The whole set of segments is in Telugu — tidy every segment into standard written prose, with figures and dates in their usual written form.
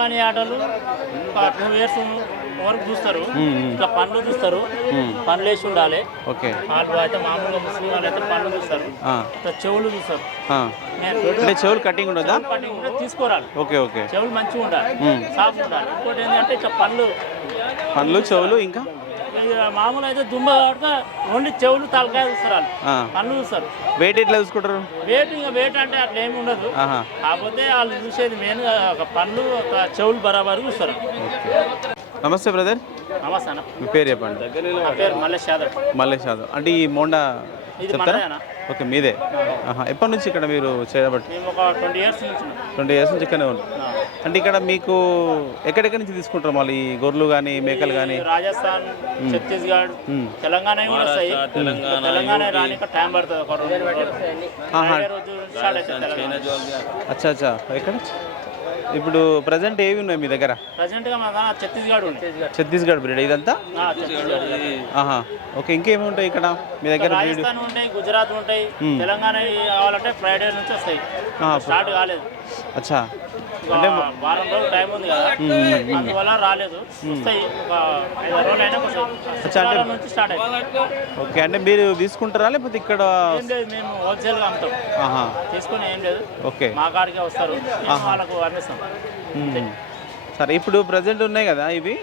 పండువాని ఆటలు 2 ఇయర్స్ వరకు చూస్తారు. ఇట్లా పండ్లు చూస్తారు, పండ్లు వేసి ఉండాలి. ఓకే, వాళ్ళు అయితే మామూలుగా ముస్లిం వాళ్ళు అయితే పండ్లు చూస్తారు, ఇట్లా చెవులు చూస్తారు. అంటే చెవులు కటింగ్ ఉండదా? కటింగ్ కూడా తీసుకోరాలి. ఓకే ఓకే, చెవులు మంచిగా ఉండాలి, సాఫ్ ఉండాలి. ఇంకోటి ఏంటంటే ఇట్లా పండ్లు చెవులు ఇంకా మామూలు అయితే దుమ్మ కాబట్టి ఓన్లీ చెవులు తలకాయ చూస్తారు, పళ్ళు చూస్తారు. వెయిట్ ఎట్లా చూసుకుంటారు? వెయిట్ అంటే అట్లా ఏమి ఉండదు. కాకపోతే వాళ్ళు చూసేది మెయిన్ ఒక పళ్ళు ఒక చెవులు బరాబరు చూస్తారు. నమస్తే బ్రదర్. నమస్తే అన్న. మీ పేరు చెప్పండి. నా పేరు మల్లేష్ యాదవ్. మల్లేష్ యాదవ్. అంటే ఈ మోండా చెప్తారా? ఓకే, మీదే. ఎప్పటి నుంచి ఇక్కడ మీరు చేయబట్టి? మేము ఒక 20 ఇయర్స్ నుంచి. 20 ఇయర్స్ నుంచి ఇక్కడనే ఉన్నాం. అంటే ఇక్కడ మీకు ఎక్కడెక్కడి నుంచి తీసుకుంటారు మళ్ళీ ఈ గొర్రెలు కానీ మేకలు కానీ? రాజస్థాన్, ఛత్తీస్గఢ్, తెలంగాణ కూడా వస్తాయి. తెలంగాణ రానిక టైం పడుతుంది, ఒక రోజు స్టార్ట్ అవుతుంది. అచ్చా అచ్చా. ఎక్కడ ఇప్పుడు ప్రజెంట్ ఏవి ఉన్నాయి మీ దగ్గర? ప్రజెంట్ గా మన ఛత్తీస్గఢ్ ఉంది. ఛత్తీస్గఢ్ బ్రీడ్ ఇదంతా? ఓకే, ఇంకేమి ఉంటాయి ఇక్కడ మీ దగ్గర? రాజస్థాన్ ఉంటాయి, గుజరాత్ ఉంటాయి, తెలంగాణ కావాలంటే ఫ్రైడే నుంచి వస్తాయి, స్టార్ట్ కాలేదు. అచ్చా, అంటే వారం రోజులు టైం ఉంది కదా, అందువల్ల రాలేదు. వస్తాయి, ఒక 5 రోజులు అయినా వస్తాయి నుంచి స్టార్ట్ అవుతుంది. ఓకే, అంటే మీరు తీసుకుంటారా లేకపోతే ఇక్కడ? ఏం లేదు, మేము హోల్సేల్గా అమ్ముతాం, తీసుకుని ఏం లేదు. ఓకే, మా కాడికే వస్తారు, వాళ్ళకు అందిస్తాం. సరే, ఇప్పుడు ప్రజెంట్ ఉన్నాయి కదా ఇవి,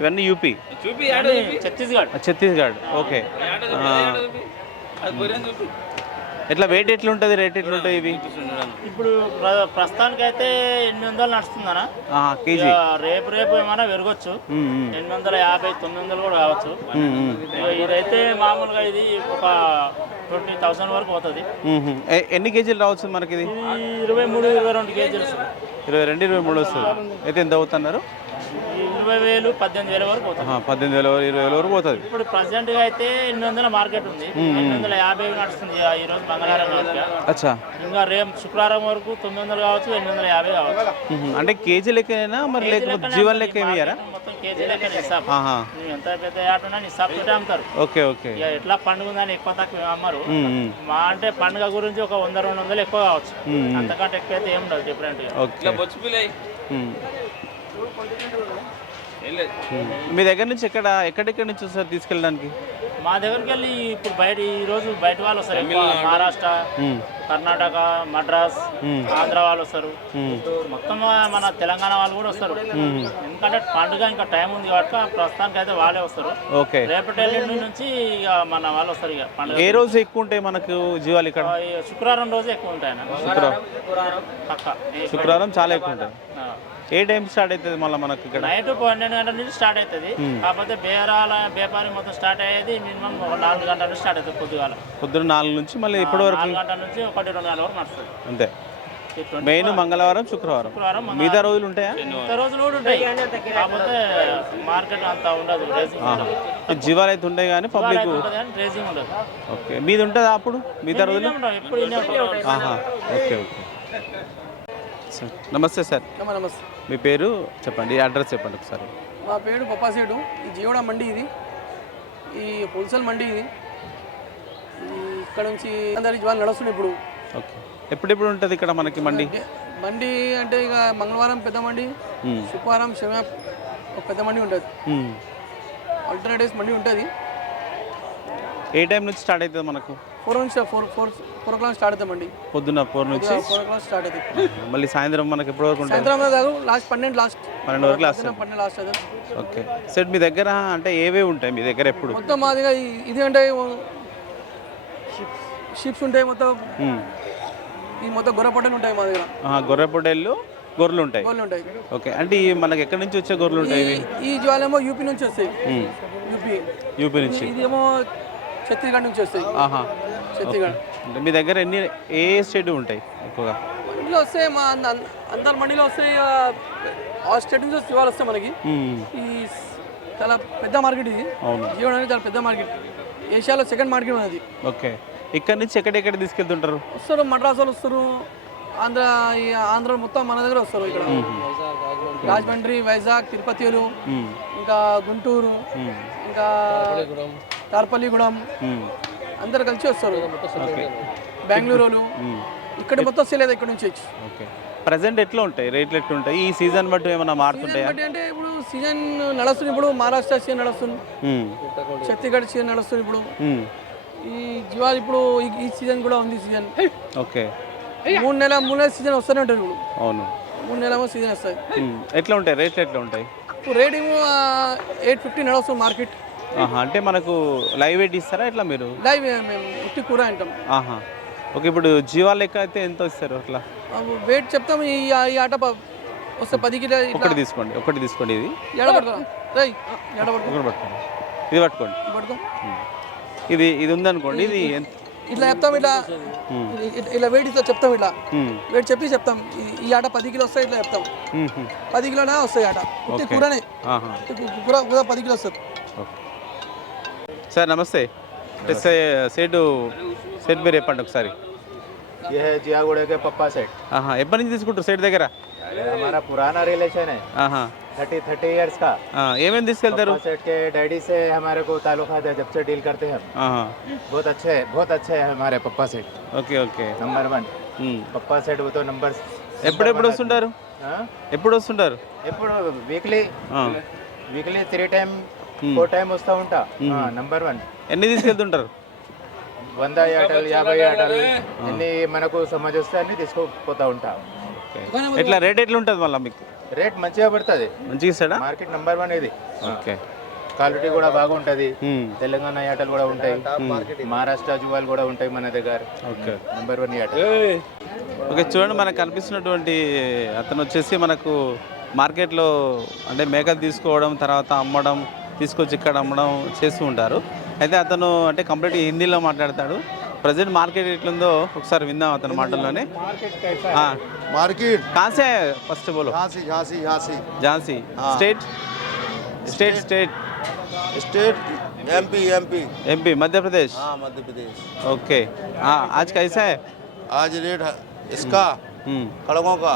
ఇవన్నీ యూపీ, ఛత్తీస్గఢ్. ఓకే, ఎట్లా వెయిట్ ఎట్లుంటుంది, రేట్ ఎట్లుంటాయి ఇవి? ఇప్పుడు ప్రస్తుతానికి అయితే 800 నడుస్తుందనా కేజీ. రేపు ఏమైనా పెరగచ్చు, 850, 900 కూడా కావచ్చు. ఇదైతే మామూలుగా ఇది ఒక 20,000 వరకు పోతుంది. ఎన్ని కేజీలు రావచ్చు మనకి ఇది? 23, 22 కేజీలు. 22, 23 వస్తుంది. అయితే ఎంత అవుతున్నారు? 20,000, 18,000 వరకు పోతుంది. 18,000, 20,000 వరకు పోతుంది. ఇప్పుడు ప్రజెంట్ గా అయితే 800 మార్కెట్ ఉంది, 850 నడుస్తుంది ఈ రోజు మంగళవారం కావచ్చు. అచ్చా, ఇంకా రేపు శుక్రవారం వరకు 900 కావచ్చు, 850 కావచ్చు. అంటే కేజీ లెక్కనేనా మరి లేకపోతే జీవన్ లెక్క ఏమియారా? మొత్తం కేజీ లెక్క నిసాబ్. ఎంత పెద్ద ఆట ఉన్నా నిసాబ్ తోటే అమ్ముతారు. ఓకే ఓకే, ఎట్లా పండుగ ఉందని ఎక్కువ తక్కువ అమ్మరు. మా అంటే పండుగ గురించి ఒక 100-200 ఎక్కువ కావచ్చు, అంతకంటే ఎక్కువ అయితే ఏం ఉండదు డిఫరెంట్. మీ దగ్గర నుంచి ఎక్కడెక్కడి నుంచి వస్తారు తీసుకెళ్ళడానికి? మా దగ్గరికి వెళ్ళి ఇప్పుడు ఈరోజు బయట వాళ్ళు వస్తారు, మహారాష్ట్ర, కర్ణాటక, మద్రాస్, ఆంధ్ర వాళ్ళు వస్తారు, మొత్తం మన తెలంగాణ వాళ్ళు కూడా వస్తారు. ఎందుకంటే పండుగ ఇంకా టైం ఉంది కాబట్టి ప్రస్తుతానికి అయితే వాళ్ళే వస్తారు. ఓకే, రేపటి ఎల్లుండి నుంచి ఇక మన వాళ్ళు వస్తారు. ఇక పండుగ ఏ రోజు ఎక్కువ ఉంటాయి మనకు జీవాలు ఇక్కడ? శుక్రవారం రోజు ఎక్కువ ఉంటాయి. శుక్రవారం చాలా ఎక్కువ ఉంటాయి. ఏ టైం స్టార్ట్ అవుతుంది మళ్ళీ మనకు ఇక్కడ? నైట్ 12 గంటల నుంచి స్టార్ట్ అవుతుంది. కాకపోతే వ్యాపారి మొత్తం స్టార్ట్ అయ్యేది మినిమం 4 గంటల నుంచి స్టార్ట్ అవుతుంది. పొద్దున 4 నుంచి మళ్ళీ ఇప్పటి వరకు 4 గంటల నుంచి 1-2 గంటల వరకు నడుస్తుంది అంతే. మెయిన్ మంగళవారం, శుక్రవారం, మిగతా రోజులు ఉంటాయా? మిగతా రోజులు కూడా ఉంటాయి, కాకపోతే మార్కెట్ అంత ఉండదు. జీవాలు అయితే ఉంటాయి కానీ పబ్లిక్ రేసింగ్ ఉండదు. ఓకే, మీది ఉంటుందా అప్పుడు మిగతా రోజులు? Okay okay. నమస్తే సార్. నమస్తే. మీ పేరు చెప్పండి, అడ్రస్ చెప్పండి ఒకసారి. మా పేరు పప్పాసేటు. ఈ జీవడ మండి ఇది, ఈ హోల్సేల్ మండి ఇది. ఇక్కడ నుంచి అందరి జీవాలు నడుస్తున్నాయి ఇప్పుడు. ఓకే, ఎప్పుడెప్పుడు ఉంటుంది ఇక్కడ మనకి మండి? మండి అంటే ఇక మంగళవారం పెద్ద మండి, శుక్రవారం ఒక పెద్ద మండి ఉంటుంది, ఆల్టర్నేట్ డేస్ మండి ఉంటుంది. ఏ టైం నుంచి స్టార్ట్ అవుతుంది మనకు? 4 నుంచి 4 o'clock స్టార్ట్ అవుతామండి. పొద్దున్న 4 నుంచి 4 o'clock స్టార్ట్ అవుతుంది. మళ్ళీ సాయంత్రం మనకి ఎప్పటి వరకు ఉంటుంది? సాయంత్రం కాదు, లాస్ట్ 12 వరకు లాస్ట్. 12 లాస్ట్ అవుతుంది. ఓకే సార్, మీ దగ్గర అంటే ఏవే ఉంటాయి మీ దగ్గర ఎప్పుడు? మొత్తం మాదిగా ఇది అంటే షిప్స్ ఉంటాయి, మొత్తం ఈ మొత్తం గొర్రెపొట్టలు ఉంటాయి మా దగ్గర. గొర్రెపొట్టేళ్ళు, గొర్రెలు ఉంటాయి. ఓకే, అంటే మనకి ఎక్కడి నుంచి వచ్చే గొర్రెలు ఉంటాయి? ఈ జ్వాలేమో యూపీ నుంచి వస్తాయి. యూపీ నుంచి. ఇదేమో ఛత్తీస్గఢ్ నుంచి వస్తాయి. ఛత్తీస్గఢ్. మీ దగ్గర ఏ స్టేట్ ఉంటాయి ఎక్కువగా? మండీలో వస్తాయి, మా అందరి మండీలో వస్తాయి. ఆ స్టేట్ నుంచి జీవాలు వస్తాయి మనకి. ఈ చాలా పెద్ద మార్కెట్ ఇది. జీవన్ అనేది చాలా పెద్ద మార్కెట్, ఏషియాలో 2nd మార్కెట్ ఉన్నది. ఓకే, ఇక్కడ నుంచి ఎక్కడెక్కడ తీసుకెళ్తుంటారు? వస్తారు, మద్రాసు వాళ్ళు వస్తారు, ఆంధ్ర మొత్తం మన దగ్గర వస్తారు. ఇక్కడ రాజమండ్రి, వైజాగ్, తిరుపతిలు, ఇంకా గుంటూరు, ఇంకా తార్పల్లిగూడెం అందరు కలిసి వస్తారు. బెంగళూరు ఇక్కడ మొత్తం సేల్ అయితే ఇక్కడ నుంచి. ఓకే, ప్రజెంట్ ఎట్లా ఉంటాయి రేట్లు ఎట్లా ఉంటాయి ఈ సీజన్ బట్టి ఏమైనా మారుతుంటాయా? బట్టి అంటే ఇప్పుడు సీజన్ నడుస్తుంది, ఇప్పుడు మహారాష్ట్ర సీజన్ నడుస్తుంది, ఉమ్, ఛత్తీస్గఢ్ సీజన్ నడుస్తుంది. ఇప్పుడు ఉమ్, ఈ జీవాలు ఇప్పుడు ఈ సీజన్ కూడా ఉంది. Season okay. 3 నెలల సీజన్ వస్తూనే ఉంటుంది. ఇప్పుడు అవును. 3 నెలల సీజన్ వస్తుంది. ఎట్లా ఉంటాయి రేట్లు ఎట్లా ఉంటాయి? ఇప్పుడు రేటింగ్ 850 నడుస్తుంది మార్కెట్. అంటే మనకు లైవ్ వెయిట్ ఇస్తారా ఎట్లా మీరు? లైవ్ మేము ఉట్టి కూర అంటాం. ఆహా, ఓకే. ఇప్పుడు జీవాల లెక్క అయితే ఎంత ఇస్తారు అట్లా? వెయిట్ చెప్తాం. ఈ ఆట వస్తే 10 కిలో ఒకటి తీసుకోండి, ఒకటి తీసుకోండి. ఇది ఎడబడుకోండి, ఎడబడుకో, ఒకటి పట్టుకోండి, ఇది పట్టుకోండి. పడుకో. ఇది ఉందనుకోండి, ఇది ఇట్లా చెప్తాం. ఇలా వెయిట్ ఇట్లా చెప్తాం. ఇట్లా వెయిట్ చెప్పి చెప్తాం. ఈ ఆట 10 కిలో వస్తాయి ఇట్లా చెప్తాం. 10 కిలోనే వస్తాయి ఆట. ఉట్టి కూరనే, కూర 10 కిలో వస్తుంది. సార్ నమస్తే. సేటు పేరు చెప్పండి ఒకసారి. ये है जियागुड़े के पप्पा सेट। ఎప్పటి నుంచి తీసుకుంటారు సేట్ దగ్గర? हमारा पुराना रिलेशन है, 30 इयर्स का। ఏమేమి తీసుకెళ్తారు? पप्पा सेट के डैडी से हमारे को ताल्लुक है, जब से डील करते हैं हम। बहुत अच्छे है हमारे पप्पा सेट। Okay okay. नंबर 1 पप्पा सेट। वो तो नंबर ఎప్పుడు వస్తుంటారు? ఎప్పుడు వస్తుంటారు? ఇప్పుడు వీక్లీ 3 టైం 4 టైం వస్తూ ఉంటా. నంబర్ 1. ఎన్ని తీసుకెళ్తుంటారు? 100 ఆటలు 50 ఆటలు ఎన్ని మనకు సమజ్ వస్తే అన్ని తీసుకుపోతా ఉంటా. ఎట్లా రేట్ ఎట్లా ఉంటుంది మళ్ళీ మీకు? రేట్ మంచిగా పడుతుంది, మంచిగా ఇస్తాడా? మార్కెట్ నంబర్ 1 ఇది. ఓకే. క్వాలిటీ కూడా బాగుంటుంది. తెలంగాణ ఆటలు కూడా ఉంటాయి, మహారాష్ట్ర జువాలు కూడా ఉంటాయి మన దగ్గర. ఓకే. నంబర్ 1 ఆట. ఓకే, చూడండి మనకు కనిపిస్తున్నటువంటి అతను వచ్చేసి మనకు మార్కెట్లో అంటే మేకలు తీసుకోవడం, తర్వాత అమ్మడం, తీసుకొచ్చి ఇక్కడ అమ్మడం చేస్తూ ఉంటారు. అయితే అతను అంటే కంప్లీట్ హిందీలో మాట్లాడతాడు. ప్రజెంట్ మార్కెట్ ఎట్లుందో ఒకసారి విందాం అతని మాటల్లోనే. मार्केट कहाँ से है फर्स्ट बोलो? Jhansi Jhansi state state state state MP MP Madhya Pradesh. हाँ मध्य प्रदेश। ओके। हाँ, आज कैसा है? आज रेट इसका खड़गों का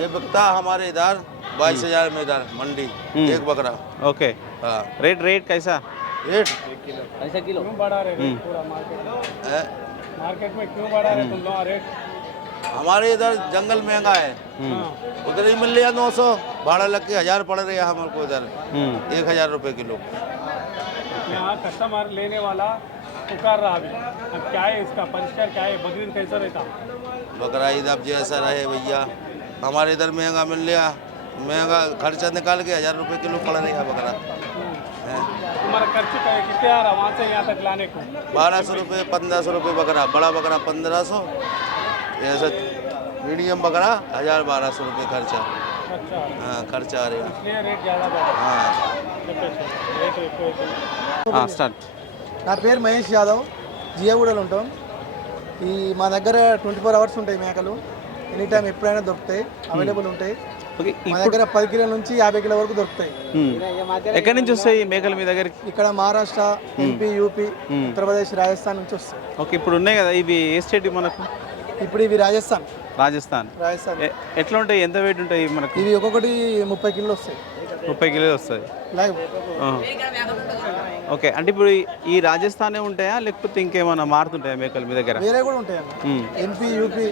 ये बिकता हमारे इधर 22,000 में, इधर मंडी एक बकरा। ओके। हाँ रेट कैसा? रेट ऐसा किलो क्यों बढ़ा रहे पूरा मार्केट में क्यों बढ़ा रहे तुम लोग रेट? हमारे इधर जंगल महंगा है, उधर ही मिल लिया 900, भाड़ा लग के 1000 पड़ रहा है हमारे को इधर 1000 रुपये किलो। यहाँ कस्टमर लेने वाला पुकार रहा अभी, अब क्या है इसका पंचर क्या है? बकरीद कैसा रहता? बकरा ईद अब जैसा रहे भैया, हमारे इधर महंगा मिल लिया, महंगा खर्चा निकाल के 1000 रुपये किलो पड़ रहा है बकरा। तुम्हारा खर्च कितने आ रहा वहाँ से यहाँ तक लाने को? 1200 रुपये 1500 रुपये बकरा, बड़ा बकरा 1500, ऐसा मीडियम बकरा 1000-1200 रुपये खर्चा। अच्छा, हाँ खर्चा आ रहा है। इसलिए रेट ज़्यादा बढ़ा। हाँ रेट స్టార్ట్. నా పేరు మహేష్ యాదవ్, జియాగూడలో ఉంటాం. మా దగ్గర 24 అవర్స్ ఉంటాయి మేకలు. ఎనీ టైం ఎప్పుడైనా దొరుకుతాయి, అవైలబుల్ ఉంటాయి. ఓకే. మా దగ్గర 10 కిలోల నుంచి 50 కిలో వరకు దొరుకుతాయి. ఎక్కడి నుంచి వస్తాయి ఈ మేకలు మీ దగ్గరికి? ఇక్కడ మహారాష్ట్ర, ఎంపీ, యూపీ, ఉత్తరప్రదేశ్, రాజస్థాన్ నుంచి వస్తాయి. ఓకే. ఇప్పుడు ఉన్నాయి కదా ఇవి ఏ స్టేట్ మనకు? ఇప్పుడు ఇవి రాజస్థాన్. రాజస్థాన్. ఎట్లా ఉంటాయి? ఎంత వెయిట్ ఉంటాయి మనకు? ఇవి ఒక్కొక్కటి 30 కిలోలు వస్తాయి. 30 కిలోలు వస్తాయి. లైవ్. ఓకే. అంటే ఇప్పుడు ఈ రాజస్థానే ఉంటాయా లేకపోతే ఇంకేమైనా మారుతుంటాయా మేకలు మీ దగ్గర? వేరే కూడా ఉంటాయి అన్న, ఎంపీ, యూపీ,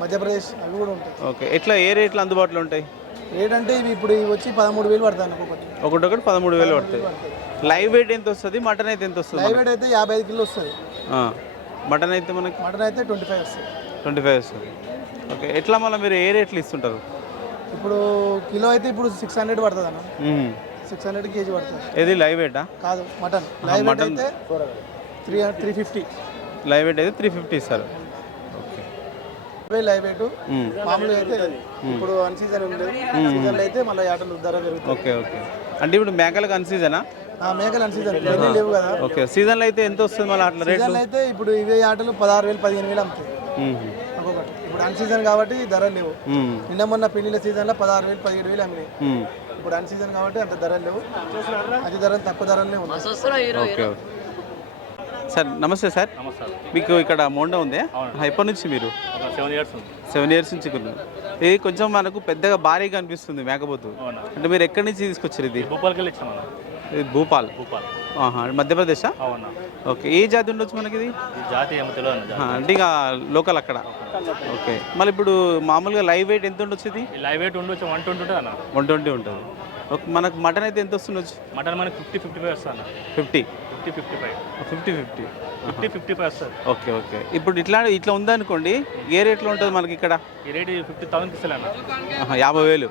మధ్యప్రదేశ్ అవి కూడా ఉంటాయి. ఓకే. ఎట్లా ఏ రేట్లు అందుబాటులో ఉంటాయి? రేట్ అంటే ఇవి ఇప్పుడు ఇవి వచ్చి 13,000 పడతాయి ఒక్కొక్కటి. ఒకటొకటి 13,000 పడుతుంది. లైవ్ వెయిట్ ఎంత వస్తుంది? మటన్ అయితే ఎంత వస్తుంది? లైవ్ వెయిట్ అయితే 55 కిలో వస్తుంది. మటన్ అయితే మనకి? మటన్ అయితే 25 వస్తుంది. 25 వస్తుంది. ఓకే. ఎట్లా మళ్ళీ మీరు ఏ రేట్లు ఇస్తుంటారు? ఇప్పుడు కిలో అయితే ఇప్పుడు 600 పడుతుంది అన్న. 600 కేజీ పడుతుంది. ఏది లైవ్ వెయిటా? కాదు, మటన్. లైవ్ వెయిట్ అయితే 350. లైవ్ వెయిట్ అయితే 350 ఇస్తారు. ఓకే. లైవ్ వెయిట్ మామూలుగా అయితే ఇప్పుడు అన్ సీజన్ ఉంది, సీజన్లో అయితే మళ్ళీ ఆటలు ధర పెరుగుతుంది. Okay okay. అంటే ఇప్పుడు మేకలకు అన్ సీజనా? మేకలు అన్ సీజన్ ఎన్ని లేవు కదా. ఓకే. సీజన్లో అయితే ఎంత వస్తుంది మళ్ళీ అట్లా రేట్లు? సీజన్లో అయితే ఇప్పుడు ఇవే ఆటలు 16,000 15,000 అమ్ముతాయి ఒక్కొక్కటి. ఇప్పుడు అన్ సీజన్ కాబట్టి ధరలు లేవు. నిన్న మొన్న పెళ్లిళ్ళ సీజన్లో 16,000 17,000 అమ్మినాయి. ఇప్పుడు అన్ సీజన్ కాబట్టి అంత ధరలు లేవు, అతి ధరలు తక్కువ ధరలనే ఉన్నాయి. Okay okay. సార్ నమస్తే సార్. మీకు ఇక్కడ మోండా ఉంది, ఎప్పటి నుంచి మీరు? 7 years ఉంది. 7 years నుంచి కొన్నారు. ఇది కొంచెం మనకు పెద్దగా భారీగా అనిపిస్తుంది మేకపోతు. అంటే మీరు ఎక్కడి నుంచి తీసుకొచ్చారు ఇది? భూపాలకి వెళ్ళి ఇచ్చాం. ఇది భూపాల్. భూపాల్. మధ్యప్రదేశా? అవునా. ఓకే. ఏ జాతి ఉండొచ్చు మనకి ఇది? ఈ జాతి ఏమో తెలియదు. అంటే ఇక లోకల్ అక్కడ. ఓకే. మళ్ళీ ఇప్పుడు మామూలుగా లైవ్ వెయిట్ ఎంత ఉండొచ్చు ఇది? ఈ లైవ్ వెయిట్ ఉండొచ్చు 120 ఉంటుంది అన్న. 120 ఉంటుంది. ఓకే. మనకు మటన్ అయితే ఎంత వస్తుండొచ్చు? మటన్ మనకి 50-55 వస్తుంది అన్న. 50-55 వస్తుంది. ఓకే. ఓకే. ఇప్పుడు ఇట్లా ఉందనుకోండి, ఏ రేట్లో ఉంటుంది మనకి ఇక్కడ? ఈ రేటు 50,000 ఇస్తలేనా? 50,000.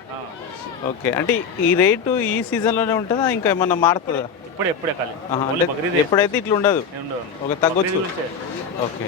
ఓకే. అంటే ఈ రేటు ఈ సీజన్లోనే ఉంటుందా, ఇంకా ఏమన్నా మారుతుందా? ఇప్పుడే ఖాళీ. అంటే ఎప్పుడైతే ఇట్లా ఉండదు. ఉండదు. ఓకే. తగ్గొచ్చు. బక్రీద్ నుంచే. ఓకే.